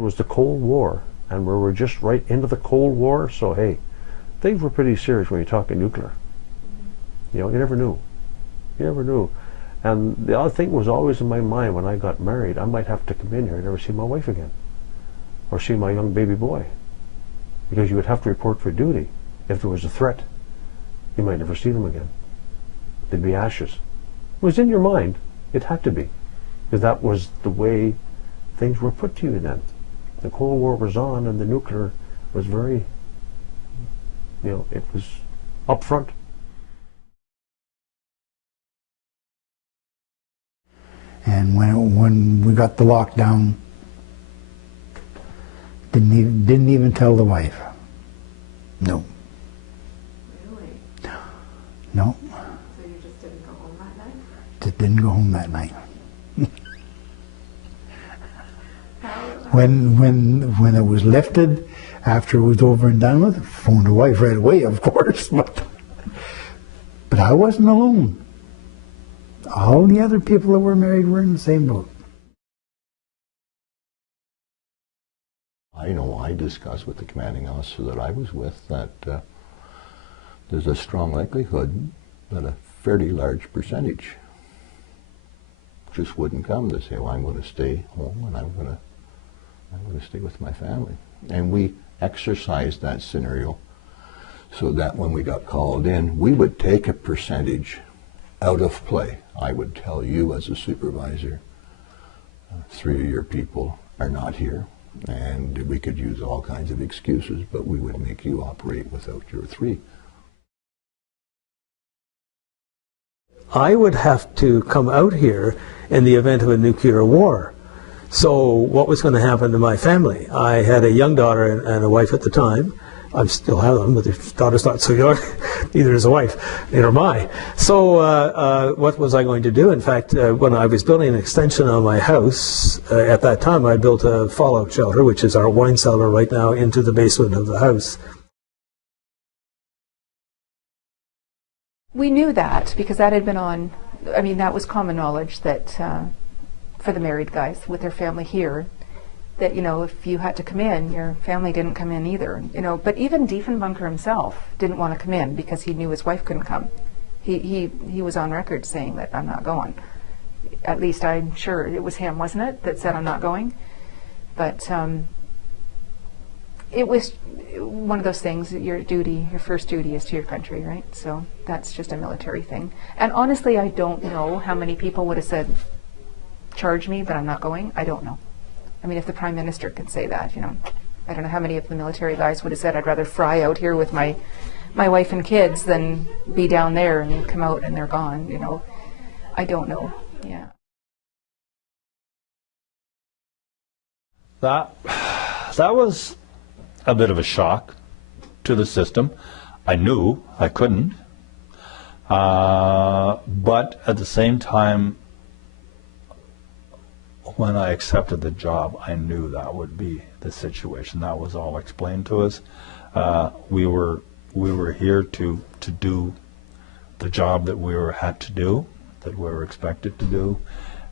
was the Cold War, and we were just right into the Cold War, so hey, things were pretty serious when you're talking nuclear. You know, you never knew. You never knew. And the other thing was always in my mind when I got married, I might have to come in here and never see my wife again, or see my young baby boy, because you would have to report for duty. If there was a threat, you might never see them again. They'd be ashes. It was in your mind. It had to be, because that was the way things were put to you then. The Cold War was on, and the nuclear was very, you know, it was up front. And when we got the lockdown, didn't even tell the wife. No. Really? No. So you just didn't go home that night? Just didn't go home that night. When it was lifted, after it was over and done with, phoned the wife right away, of course, but I wasn't alone. All the other people that were married were in the same boat. I know I discussed with the commanding officer that I was with that there's a strong likelihood that a fairly large percentage just wouldn't come to say, well, I'm going to stay home and I'm going to stay with my family. And we exercised that scenario so that when we got called in, we would take a percentage out of play. I would tell you as a supervisor, 3 of your people are not here, and we could use all kinds of excuses, but we would make you operate without your 3. I would have to come out here in the event of a nuclear war. So what was going to happen to my family? I had a young daughter and a wife at the time. I still have them, but the daughter's not so young. Neither is the wife, neither am I. So what was I going to do? In fact, when I was building an extension on my house, at that time I built a fallout shelter, which is our wine cellar right now, into the basement of the house. We knew that because that had been on, I mean, that was common knowledge that for the married guys with their family here, that, you know, if you had to come in, your family didn't come in either, you know. But even Diefenbunker himself didn't want to come in because he knew his wife couldn't come. He was on record saying that, I'm not going. At least I'm sure it was him, wasn't it, that said I'm not going? But it was one of those things that your duty, your first duty is to your country, right? So that's just a military thing. And honestly, I don't know how many people would have said, charge me, but I'm not going. I don't know. I mean, if the Prime Minister could say that, you know, I don't know how many of the military guys would have said, I'd rather fry out here with my wife and kids than be down there and come out and they're gone, you know. I don't know, yeah. That was a bit of a shock to the system. I knew I couldn't, but at the same time, when I accepted the job, I knew that would be the situation. That was all explained to us. We were here to do the job that we had to do, that we were expected to do,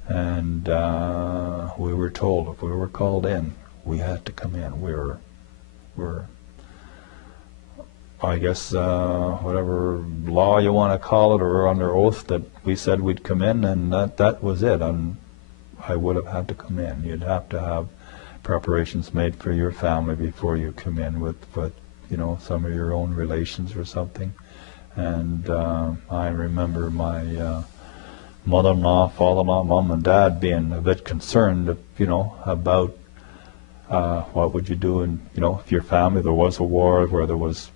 and we were told if we were called in, we had to come in. We were I guess whatever law you want to call it, or under oath, that we said we'd come in, and that was it. I would have had to come in. You'd have to have preparations made for your family before you come in with you know, some of your own relations or something. And I remember my mother-in-law, father-in-law, mom and dad being a bit concerned, you know, about what would you do, and you know, if your family, there was a war where there was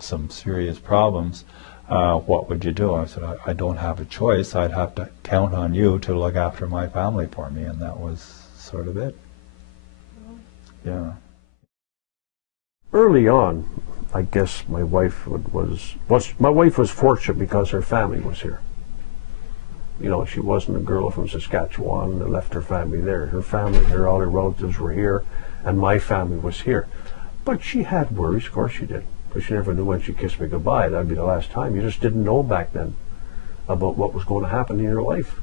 some serious problems, what would you do? I said, I don't have a choice. I'd have to count on you to look after my family for me, and that was sort of it. Yeah. Early on, I guess my wife was fortunate because her family was here. You know, she wasn't a girl from Saskatchewan that left her family there. Her family, all her relatives were here, and my family was here. But she had worries, of course she did. But she never knew when she kissed me goodbye. That'd be the last time. You just didn't know back then about what was going to happen in your life.